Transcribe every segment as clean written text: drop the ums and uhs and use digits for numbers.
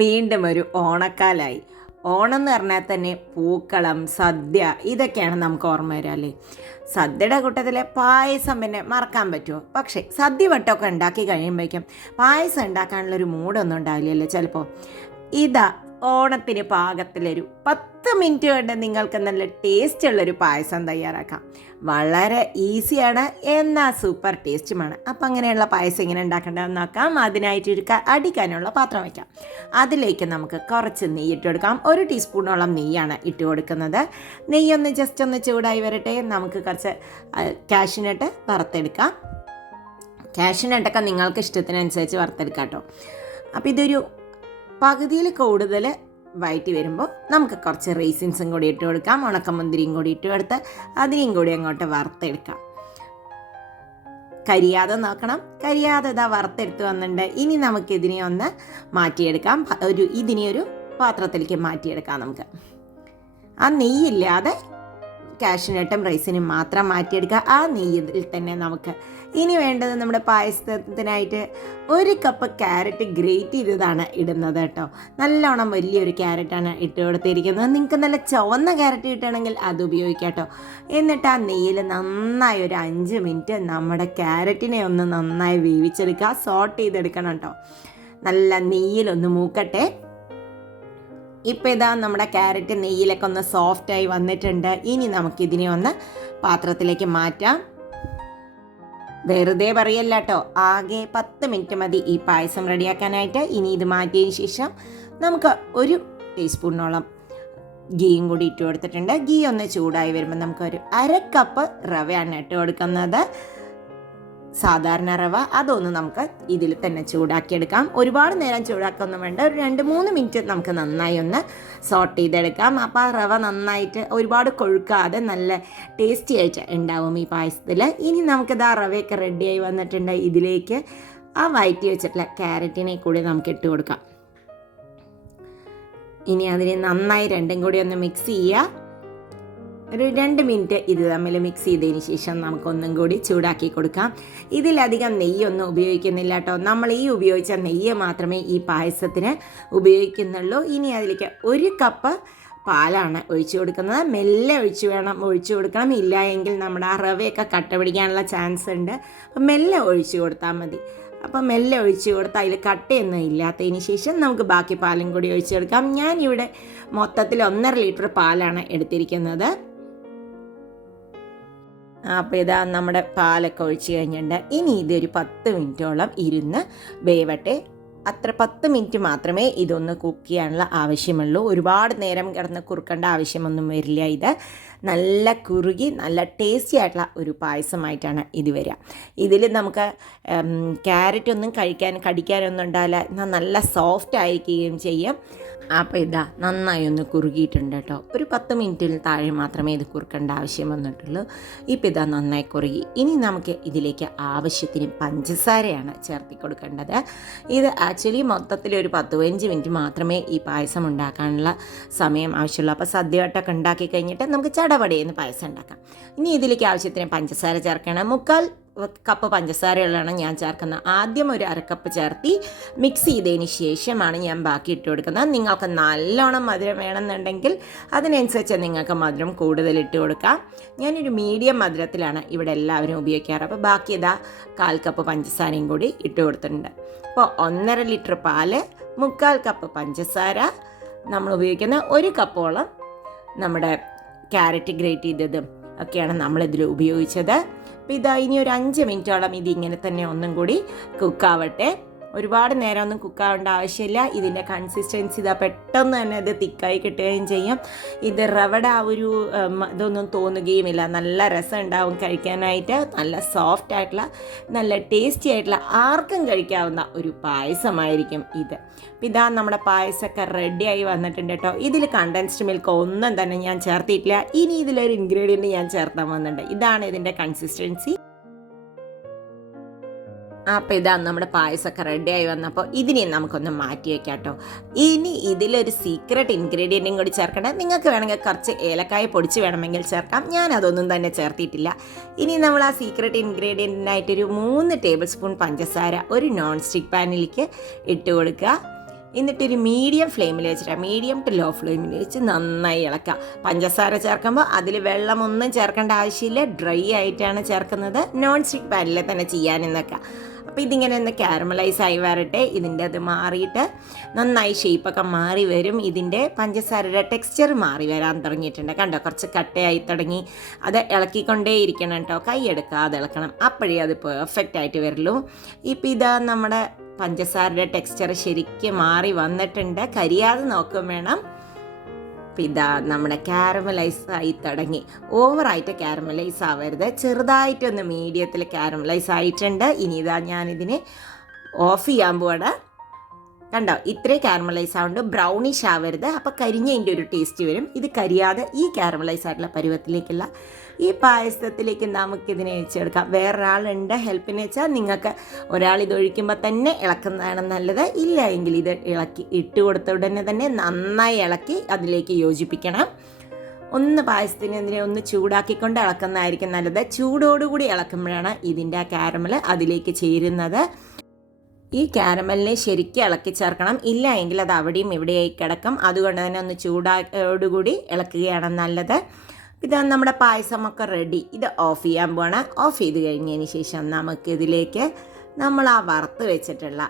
വീണ്ടും ഒരു ഓണക്കാലായി. ഓണം എന്ന് പറഞ്ഞാൽ തന്നെ പൂക്കളം, സദ്യ, ഇതൊക്കെയാണ് നമുക്ക് ഓർമ്മ വരിക അല്ലേ. സദ്യയുടെ കൂട്ടത്തിൽ പായസം പിന്നെ മറക്കാൻ പറ്റുമോ? പക്ഷേ സദ്യ വട്ടമൊക്കെ ഉണ്ടാക്കി കഴിയുമ്പോഴേക്കും പായസം ഉണ്ടാക്കാനുള്ളൊരു മൂഡൊന്നും ഉണ്ടാവില്ലല്ലോ ചിലപ്പോൾ. ഇതാ ഓണത്തിന് പാകത്തിലൊരു 10 മിനിറ്റ് കൊണ്ട് നിങ്ങൾക്ക് നല്ല ടേസ്റ്റുള്ളൊരു പായസം തയ്യാറാക്കാം. വളരെ ഈസിയാണ്, എന്നാൽ സൂപ്പർ ടേസ്റ്റുമാണ്. അപ്പം അങ്ങനെയുള്ള പായസം ഇങ്ങനെ ഉണ്ടാക്കേണ്ടതെന്ന് നോക്കാം. അതിനായിട്ട് ഒരു അടിക്കാനുള്ള പാത്രം വയ്ക്കാം. അതിലേക്ക് നമുക്ക് കുറച്ച് നെയ്യ് ഇട്ട് കൊടുക്കാം. 1 ടീസ്പൂണോളം നെയ്യാണ് ഇട്ട് കൊടുക്കുന്നത്. നെയ്യൊന്ന് ജസ്റ്റ് ഒന്ന് ചൂടായി വരട്ടെ. നമുക്ക് കുറച്ച് കാഷ്യൂനട്ട് വറുത്തെടുക്കാം. കാഷ്യൂനട്ടൊക്കെ നിങ്ങൾക്ക് ഇഷ്ടത്തിനനുസരിച്ച് വറുത്തെടുക്കാം കേട്ടോ. അപ്പോൾ ഇതൊരു പകുതിയിൽ കൂടുതൽ വഴറ്റി വരുമ്പോൾ നമുക്ക് കുറച്ച് റേസിൻസും കൂടി ഇട്ട് കൊടുക്കാം. ഉണക്കമുന്തിരിയും കൂടി ഇട്ട് കൊടുത്ത് അതിനെയും കൂടി അങ്ങോട്ട് വറുത്തെടുക്കാം. കരിയാതെ നോക്കണം. കരിയാതെ ഇതാ വറുത്തെടുത്ത് വന്നിട്ടുണ്ട്. ഇനി നമുക്കിതിനെ ഒന്ന് മാറ്റിയെടുക്കാം. ഇതിനെ ഒരു പാത്രത്തിലേക്ക് മാറ്റിയെടുക്കാം. നമുക്ക് ആ നെയ്യില്ലാതെ കാഷ്യൂനട്ടും റൈസിനും മാത്രം മാറ്റിയെടുക്കുക. ആ നെയ്യിൽ തന്നെ നമുക്ക് ഇനി വേണ്ടത് നമ്മുടെ പായസത്തിനായിട്ട് 1 കപ്പ് ക്യാരറ്റ് ഗ്രേറ്റ് ചെയ്തതാണ് ഇടുന്നത് കേട്ടോ. നല്ലോണം വലിയൊരു ക്യാരറ്റാണ് ഇട്ട് കൊടുത്തിരിക്കുന്നത്. നിങ്ങൾക്ക് നല്ല ചുവന്ന ക്യാരറ്റ് കിട്ടുകയാണെങ്കിൽ അത് ഉപയോഗിക്കാം കേട്ടോ. എന്നിട്ട് ആ നെയ്യിൽ നന്നായി ഒരു 5 മിനിറ്റ് നമ്മുടെ ക്യാരറ്റിനെ ഒന്ന് നന്നായി വേവിച്ചെടുക്കുക. സോട്ട് ചെയ്തെടുക്കണം കേട്ടോ. നല്ല നെയ്യിലൊന്ന് മൂക്കട്ടെ. ഇപ്പോൾ ഇതാ നമ്മുടെ ക്യാരറ്റ് നെയ്യിലൊക്കെ ഒന്ന് സോഫ്റ്റായി വന്നിട്ടുണ്ട്. ഇനി നമുക്കിതിനെ ഒന്ന് പാത്രത്തിലേക്ക് മാറ്റാം. വെറുതെ പറയല്ല കേട്ടോ, ആകെ 10 മിനിറ്റ് മതി ഈ പായസം റെഡിയാക്കാനായിട്ട്. ഇനി ഇത് മാറ്റിയതിന് ശേഷം നമുക്ക് 1 ടീസ്പൂണോളം ഗീയും കൂടി ഇട്ട് കൊടുത്തിട്ടുണ്ട്. ഗീ ഒന്ന് ചൂടായി വരുമ്പോൾ നമുക്കൊരു 1/2 കപ്പ് റവയാണ് ഇട്ട് കൊടുക്കുന്നത്. സാധാരണ റവ. അതൊന്ന് നമുക്ക് ഇതിൽ തന്നെ ചൂടാക്കിയെടുക്കാം. ഒരുപാട് നേരം ചൂടാക്കൊന്നും വേണ്ട. ഒരു 2-3 മിനിറ്റ് നമുക്ക് നന്നായി ഒന്ന് സോട്ട് ചെയ്തെടുക്കാം. അപ്പോൾ ആ റവ നന്നായിട്ട് ഒരുപാട് കൊഴുക്കാതെ നല്ല ടേസ്റ്റി ആയിട്ട് ഉണ്ടാവും ഈ പായസത്തിൽ. ഇനി നമുക്കിത് ആ റവയൊക്കെ റെഡിയായി വന്നിട്ടുണ്ട്. ഇതിലേക്ക് ആ വഴറ്റി വെച്ചിട്ടുള്ള ക്യാരറ്റിനെ കൂടി നമുക്ക് ഇട്ട് കൊടുക്കാം. ഇനി അതിനെ നന്നായി രണ്ടും കൂടി ഒന്ന് മിക്സ് ചെയ്യുക. ഒരു 2 മിനിറ്റ് ഇത് തമ്മിൽ മിക്സ് ചെയ്തതിന് ശേഷം നമുക്കൊന്നും കൂടി ചൂടാക്കി കൊടുക്കാം. ഇതിലധികം നെയ്യൊന്നും ഉപയോഗിക്കുന്നില്ല കേട്ടോ. നമ്മൾ ഈ ഉപയോഗിച്ച നെയ്യ് മാത്രമേ ഈ പായസത്തിന് ഉപയോഗിക്കുന്നുള്ളൂ. ഇനി അതിലേക്ക് 1 കപ്പ് പാലാണ് ഒഴിച്ചു കൊടുക്കുന്നത്. മെല്ലെ ഒഴിച്ചു കൊടുക്കണം. ഇല്ല എങ്കിൽ നമ്മുടെ ആ റവയൊക്കെ കട്ട പിടിക്കാനുള്ള ചാൻസ് ഉണ്ട്. അപ്പം മെല്ലെ ഒഴിച്ചു കൊടുത്താൽ മതി. അപ്പം മെല്ലെ ഒഴിച്ചു കൊടുത്താൽ അതിൽ കട്ടയൊന്നും ഇല്ലാത്തതിന് ശേഷം നമുക്ക് ബാക്കി പാലും കൂടി ഒഴിച്ചു കൊടുക്കാം. ഞാനിവിടെ മൊത്തത്തിൽ 1.5 ലിറ്റർ പാലാണ് എടുത്തിരിക്കുന്നത്. അപ്പോൾ ഇതാ നമ്മുടെ പാലൊക്കെ ഒഴിച്ച് കഴിഞ്ഞിട്ടുണ്ട്. ഇനി ഇതൊരു 10 മിനിറ്റോളം ഇരുന്ന് വേവട്ടെ. അത്ര 10 മിനിറ്റ് മാത്രമേ ഇതൊന്ന് കുക്ക് ചെയ്യാനുള്ള ആവശ്യമുള്ളൂ. ഒരുപാട് നേരം കിടന്ന് കുറുക്കേണ്ട ആവശ്യമൊന്നും വരില്ല. ഇത് നല്ല കുറുകി നല്ല ടേസ്റ്റി ആയിട്ടുള്ള ഒരു പായസമായിട്ടാണ് ഇത് വരിക. ഇതിൽ നമുക്ക് ക്യാരറ്റ് ഒന്നും കടിക്കാനൊന്നും ഉണ്ടാവില്ല. എന്നാൽ നല്ല സോഫ്റ്റ് ആയിരിക്കുകയും ചെയ്യും. അപ്പോൾ ഇതാ നന്നായി ഒന്ന് കുറുകിയിട്ടുണ്ട് കേട്ടോ. ഒരു 10 മിനിറ്റിൽ താഴെ മാത്രമേ ഇത് കുറുക്കേണ്ട ആവശ്യം വന്നിട്ടുള്ളൂ. ഇപ്പോൾ ഇതാ നന്നായി കുറുകി. ഇനി നമുക്ക് ഇതിലേക്ക് ആവശ്യത്തിന് പഞ്ചസാരയാണ് ചേർത്തി കൊടുക്കേണ്ടത്. ഇത് ആക്ച്വലി മൊത്തത്തിൽ ഒരു 10-15 മിനിറ്റ് മാത്രമേ ഈ പായസം ഉണ്ടാക്കാനുള്ള സമയം ആവശ്യമുള്ളൂ. അപ്പോൾ സദ്യവട്ടമൊക്കെ ഉണ്ടാക്കി കഴിഞ്ഞിട്ട് നമുക്ക് ചടപടയെന്ന് പായസം ഉണ്ടാക്കാം. ഇനി ഇതിലേക്ക് ആവശ്യത്തിന് പഞ്ചസാര ചേർക്കണം. 3/4 കപ്പ് പഞ്ചസാരകളാണ് ഞാൻ ചേർക്കുന്നത്. ആദ്യം ഒരു 1/2 കപ്പ് ചേർത്തി മിക്സ് ചെയ്തതിന് ശേഷമാണ് ഞാൻ ബാക്കി ഇട്ട് കൊടുക്കുന്നത്. നിങ്ങൾക്ക് നല്ലോണം മധുരം വേണമെന്നുണ്ടെങ്കിൽ അതിനനുസരിച്ച് നിങ്ങൾക്ക് മധുരം കൂടുതൽ ഇട്ട് കൊടുക്കാം. ഞാനൊരു മീഡിയം മധുരത്തിലാണ് ഇവിടെ എല്ലാവരും ഉപയോഗിക്കാറ്. അപ്പോൾ ബാക്കി ഇതാ 1/4 കപ്പ് പഞ്ചസാരയും കൂടി ഇട്ട് കൊടുത്തിട്ടുണ്ട്. അപ്പോൾ 1.5 ലിറ്റർ പാല്, 3/4 കപ്പ് പഞ്ചസാര, നമ്മൾ ഉപയോഗിക്കുന്ന 1 കപ്പോളം നമ്മുടെ ക്യാരറ്റ് ഗ്രേറ്റ് ചെയ്തതും ഒക്കെയാണ് നമ്മളിതിൽ ഉപയോഗിച്ചത്. അപ്പോൾ ഇതാ ഇനി ഒരു 5 മിനിറ്റോളം ഇതിങ്ങനെ തന്നെ ഒന്നും കൂടി കുക്കാവട്ടെ. ഒരുപാട് നേരം ഒന്നും കുക്കാവേണ്ട ആവശ്യമില്ല. ഇതിൻ്റെ കൺസിസ്റ്റൻസി ഇതാ പെട്ടെന്ന് തന്നെ ഇത് തിക്കായി കിട്ടുകയും ചെയ്യും. ഇത് റവയുടെ ആ ഒരു ഇതൊന്നും തോന്നുകയുമില്ല. നല്ല രസം ഉണ്ടാവും കഴിക്കാനായിട്ട്. നല്ല സോഫ്റ്റ് ആയിട്ടുള്ള നല്ല ടേസ്റ്റി ആയിട്ടുള്ള ആർക്കും കഴിക്കാവുന്ന ഒരു പായസമായിരിക്കും ഇത്. അപ്പോൾ ഇതാ നമ്മുടെ പായസമൊക്കെ റെഡിയായി വന്നിട്ടുണ്ട് കേട്ടോ. ഇതിൽ കണ്ടൻസ്ഡ് മിൽക്ക് ഒന്നും തന്നെ ഞാൻ ചേർത്തിട്ടില്ല. ഇനി ഇതിലൊരു ഇൻഗ്രീഡിയൻറ്റ് ഞാൻ ചേർത്താൻ വന്നിട്ടുണ്ട്. ഇതാണ് ഇതിൻ്റെ കൺസിസ്റ്റൻസി. അപ്പോൾ ഇതാ നമ്മുടെ പായസമൊക്കെ റെഡിയായി വന്നപ്പോൾ ഇതിനെ നമുക്കൊന്ന് മാറ്റി വയ്ക്കാം കേട്ടോ. ഇനി ഇതിലൊരു സീക്രട്ട് ഇൻഗ്രീഡിയൻറ്റും കൂടി ചേർക്കേണ്ടത്. നിങ്ങൾക്ക് വേണമെങ്കിൽ കുറച്ച് ഏലക്കായ പൊടിച്ച് വേണമെങ്കിൽ ചേർക്കാം. ഞാനതൊന്നും തന്നെ ചേർത്തിട്ടില്ല. ഇനി നമ്മൾ ആ സീക്രട്ട് ഇൻഗ്രീഡിയൻറ്റിനായിട്ടൊരു 3 ടേബിൾ സ്പൂൺ പഞ്ചസാര ഒരു നോൺ സ്റ്റിക്ക് പാനിലേക്ക് ഇട്ട് കൊടുക്കുക. എന്നിട്ടൊരു മീഡിയം ഫ്ലെയിമിൽ വെച്ചിട്ട് മീഡിയം ടു ലോ ഫ്ലെയിമിൽ വെച്ച് നന്നായി ഇളക്കുക. പഞ്ചസാര ചേർക്കുമ്പോൾ അതിൽ വെള്ളമൊന്നും ചേർക്കേണ്ട ആവശ്യമില്ല, ഡ്രൈ ആയിട്ടാണ് ചേർക്കുന്നത്. നോൺ സ്റ്റിക്ക് പാനിൽ തന്നെ ചെയ്യാനെന്നൊക്കെ. അപ്പോൾ ഇതിങ്ങനെ ഒന്ന് കാരമലൈസ് ആയി വരട്ടെ. ഇതിൻ്റെ അത് മാറിയിട്ട് നന്നായി ഷേപ്പൊക്കെ മാറി വരും. ഇതിൻ്റെ പഞ്ചസാരയുടെ ടെക്സ്ചർ മാറി വരാൻ തുടങ്ങിയിട്ടുണ്ട്. കണ്ടോ, കുറച്ച് കട്ടയായി തുടങ്ങി. അത് ഇളക്കിക്കൊണ്ടേ ഇരിക്കണം കേട്ടോ, കൈ എടുക്കാതെ ഇളക്കണം. അപ്പോഴേ അത് പെർഫെക്റ്റ് ആയിട്ട് വരുള്ളൂ. ഇപ്പോൾ ഇതാ നമ്മുടെ പഞ്ചസാരയുടെ ടെക്സ്ചർ ശരിക്കും മാറി വന്നിട്ടുണ്ട്. കരിയാതെ നോക്കും വേണം. അപ്പം ഇതാ നമ്മുടെ കാരമലൈസ് ആയി തുടങ്ങി. ഓവറായിട്ട് കാരമലൈസ് ആവരുത്, ചെറുതായിട്ടൊന്ന് മീഡിയത്തിൽ കാരമലൈസ് ആയിട്ടുണ്ട്. ഇനി ഇതാ ഞാനിതിനെ ഓഫ് ചെയ്യാൻ പോവാണ്. കണ്ടോ, ഇത്രയും കാരമലൈസ് ആവുകൊണ്ട് ബ്രൗണിഷ് ആവരുത്, അപ്പോൾ കരിഞ്ഞതിൻ്റെ ഒരു ടേസ്റ്റ് വരും. ഇത് കരിയാതെ ഈ കാരമലൈസ് ആയിട്ടുള്ള പരുവത്തിലേക്കുള്ള ഈ പായസത്തിലേക്ക് നമുക്കിതിനെ ഒഴിച്ചെടുക്കാം. വേറൊരാളുണ്ട് ഹെൽപ്പിന് വെച്ചാൽ നിങ്ങൾക്ക് ഒരാൾ ഇത് ഒഴിക്കുമ്പോൾ തന്നെ ഇളക്കുന്നതാണ് നല്ലത്. ഇല്ല എങ്കിൽ ഇത് ഇളക്കി ഇട്ട് കൊടുത്ത ഉടനെ തന്നെ നന്നായി ഇളക്കി അതിലേക്ക് യോജിപ്പിക്കണം. പായസത്തിന് ഇതിനെ ഒന്ന് ചൂടാക്കിക്കൊണ്ട് ഇളക്കുന്നതായിരിക്കും നല്ലത്. ചൂടോടുകൂടി ഇളക്കുമ്പോഴാണ് ഇതിൻ്റെ ആ കാരമൽ അതിലേക്ക് ചേരുന്നത്. ഈ കാരമലിനെ ശരിക്കും ഇളക്കി ചേർക്കണം, ഇല്ല എങ്കിൽ അത് അവിടെയും ഇവിടെയായി കിടക്കും. അതുകൊണ്ട് തന്നെ ഒന്ന് ചൂടോടുകൂടി ഇളക്കുകയാണ് നല്ലത്. ഇതാ നമ്മുടെ പായസമൊക്കെ റെഡി. ഇത് ഓഫ് ചെയ്യാൻ പോകണം. ഓഫ് ചെയ്ത് കഴിഞ്ഞതിന് ശേഷം നമുക്കിതിലേക്ക് നമ്മൾ ആ വറുത്ത് വെച്ചിട്ടുള്ള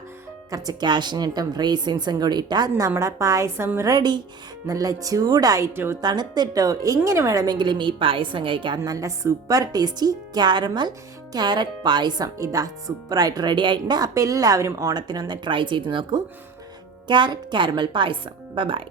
കുറച്ച് കാഷ്നട്ടും റേസിൻസും കൂടി ഇട്ടാൽ നമ്മുടെ പായസം റെഡി. നല്ല ചൂടായിട്ടോ തണുത്തിട്ടോ എങ്ങനെ വേണമെങ്കിലും ഈ പായസം കഴിക്കാം. നല്ല സൂപ്പർ ടേസ്റ്റി ക്യാരറ്റ് പായസം ഇതാ സൂപ്പറായിട്ട് റെഡി ആയിട്ടുണ്ട്. അപ്പോൾ എല്ലാവരും ഓണത്തിനൊന്ന് ട്രൈ ചെയ്ത് നോക്കൂ. Caramel payasam. ബൈ.